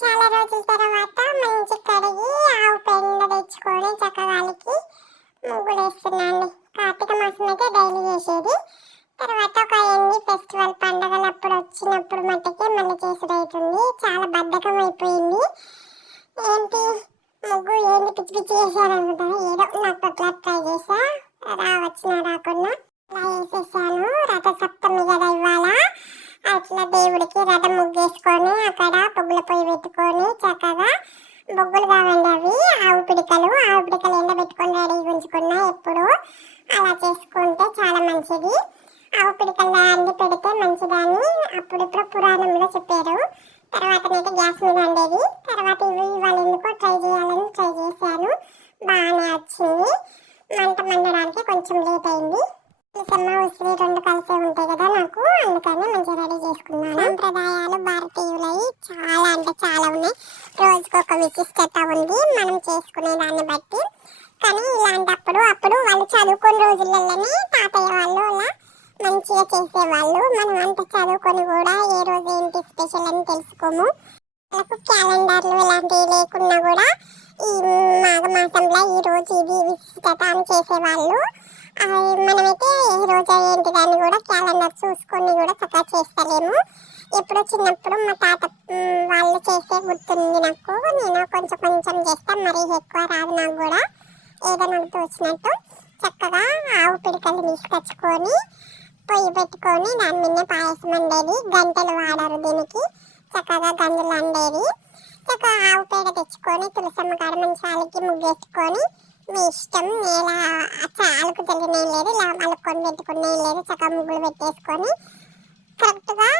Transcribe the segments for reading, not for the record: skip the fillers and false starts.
చాలా రోజుల తర్వాత మంచి కడిగి ఆవు పెండ తెచ్చుకొని చక్కగాలికి ముగ్గులేస్తున్నాండి. కార్తీక మాసం అయితే డైలీ చేసేది. తర్వాత ఒక ఎన్ని ఫెస్టివల్ పండగలు అప్పుడు వచ్చినప్పుడు మట్టుకే మళ్ళీ చేసుడు అవుతుంది. చాలా బద్ధకం అయిపోయింది. ఏంటి ముగ్గు ఏంటి పిచ్చి పిచ్చి చేశాను అనుకుంటాను. ఏదో నాకు అట్లా ట్రై చేసా, వచ్చినా రాకుండా అలా వేసేసాను. రథసప్తమి కదా ఇవాళ, అట్లా దేవుడికి రథం ముగ్గేసుకొని అక్కడ పొగ్గుల పొయ్యి పెట్టుకొని చక్కగా బొగ్గులు కావండి అవి ఆవు పిడికలు ఎండబెట్టుకొని రెడీగా ఉంచుకున్నా. ఎప్పుడు అలా చేసుకుంటే చాలా మంచిది. ఆవు పిడికలు అన్ని పెడితే మంచిదని అప్పుడిప్పుడు పురాణంలో చెప్పారు. తర్వాతనైతే గ్యాస్ మీద వండేది. తర్వాత ఇవాళ ఎందుకో ట్రై చేశాను. బాగానే వచ్చింది. మంట మండడానికి కొంచెం లేట్ అయింది. సెమ్మ ఉసిరి రెండు కలిసే ఉంటాయి కదా నాకు, అందుకని మంచిగా రెడీ చేసుకున్నాను. సంప్రదాయాలు భారతీయులై చాలా అంటే చాలా ఉన్నాయి. రోజుకొక విశిష్టత ఉంది మనం చేసుకునే దాన్ని బట్టి. కానీ ఇలాంటప్పుడు వాళ్ళు చదువుకునే రోజులలోనే తాతయ్య వాళ్ళు అలా మంచిగా చేసేవాళ్ళు. మనం అంత చదువుకొని కూడా ఏ రోజు ఏంటి స్పెషల్ అని తెలుసుకోము. వాళ్ళకు క్యాలెండర్లు ఇలాంటివి లేకున్నా కూడా ఈ మాఘమాసంలో ఈ రోజు ఇది విశిష్టత అని చేసేవాళ్ళు. మనమైతే ఈ రోజు ఏంటిదని కూడా క్యాలెండర్ చూసుకొని కూడా చక్కగా చేస్తలేము. ఎప్పుడో చిన్నప్పుడు మా తాత వాళ్ళు చేసే గుర్తుంది నాకు. నేను కొంచెం కొంచెం చేస్తాను, మరీ ఎక్కువ రాదు నాకు కూడా. ఏదో నాకు తోచినట్టు చక్కగా ఆవు పిడికలు తీసుకొచ్చుకొని పొయ్యి పెట్టుకొని దాని మీద పాయసం వండేది. గంటలు వాడరు దీనికి, చక్కగా గంజలు వండేది. చక్కగా ఆవు పేడ తెచ్చుకొని తులసమ్మ కాడ మంచాలకి ముగ్గేసుకొని మీ ఇష్టం, ఇలా అలుకు చల్లినేం లేదు, ఇలా అలుక్కొని పెట్టుకునేం లేదు, చక్కగా ముగ్గులు పెట్టేసుకొని కరెక్ట్గా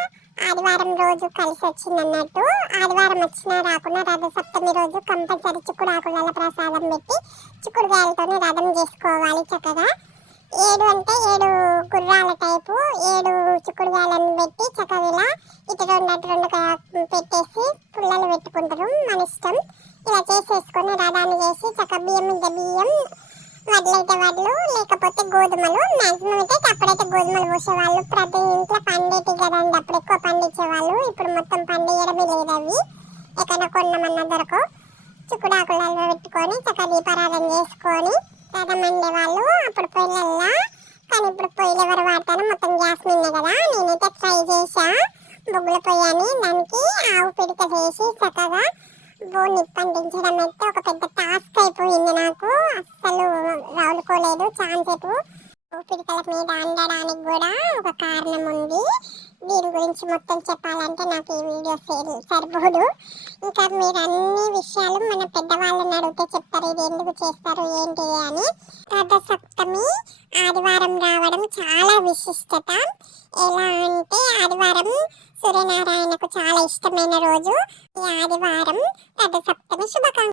ఆదివారం రోజు కలిసి వచ్చింది అన్నట్టు. ఆదివారం వచ్చినా రాకుండా రథసప్తమి రోజు కంపల్సరీ చిక్కుడాకుల ప్రసాదం పెట్టి చిక్కుడుకాయలతో రథం చేసుకోవాలి. చక్కగా 7 అంటే 7 గుర్రాల టైపు 7 చిక్కుడుకాయలను పెట్టి చక్కగా ఇలా ఇటు రెండు పెట్టేసి పుల్లలు పెట్టుకుంటారు, మన ఇష్టం. ఇలా చేసేసుకొని రథాన్ని చేసి చక్కగా బియ్యం మీద బియ్యం, వడ్లయితే వడ్లు, లేకపోతే గోధుమలు. మ్యాక్సిమం అయితే అప్పుడైతే గోధుమలు పోసేవాళ్ళు. ప్రతి ఇంట్లో పండేటి కదండి, అప్పుడు ఎక్కువ పండించేవాళ్ళు. ఇప్పుడు మొత్తం పండియడమే లేదు. అవి ఎక్కడ కొన్నమన్నా దొరకవు. చిక్కుడాకులలో పెట్టుకొని చక్కగా దీపారాధన చేసుకొని రథం వండేవాళ్ళు అప్పుడు పొయ్యిలల్లా. కానీ ఇప్పుడు పొయ్యిలు ఎవరు వాడతాను, మొత్తం గ్యాస్ మీద కదా. నేనైతే ట్రై చేసా బొగ్గుల పొయ్యి అని. దానికి ఆవు పిడిక చేసి చక్కగా నిప్పంటించడం అయితే ఒక పెద్ద టాస్క్ అయిపోయింది నాకు. అస్సలు రావులుకోలేదు. ఛాన్సేపు పిడికల మీద వండడానికి కూడా ఒక కారణం ఉంది. దీని గురించి మొత్తం చెప్పాలంటే నాకు ఈ వీడియో సరిపోదు. ఇంకా మీరు అన్ని విషయాలు మన పెద్దవాళ్ళని అడిగితే చెప్తారు, ఇది ఎందుకు చేస్తారు ఏంటి అని. రథసప్తమి ఆదివారం రావడం చాలా విశిష్టత. ఎలా అంటే ఆదివారం సూర్యనారాయణకు చాలా ఇష్టమైన రోజు. ఈ ఆదివారం రథసప్తమి శుభాకాంక్షలు.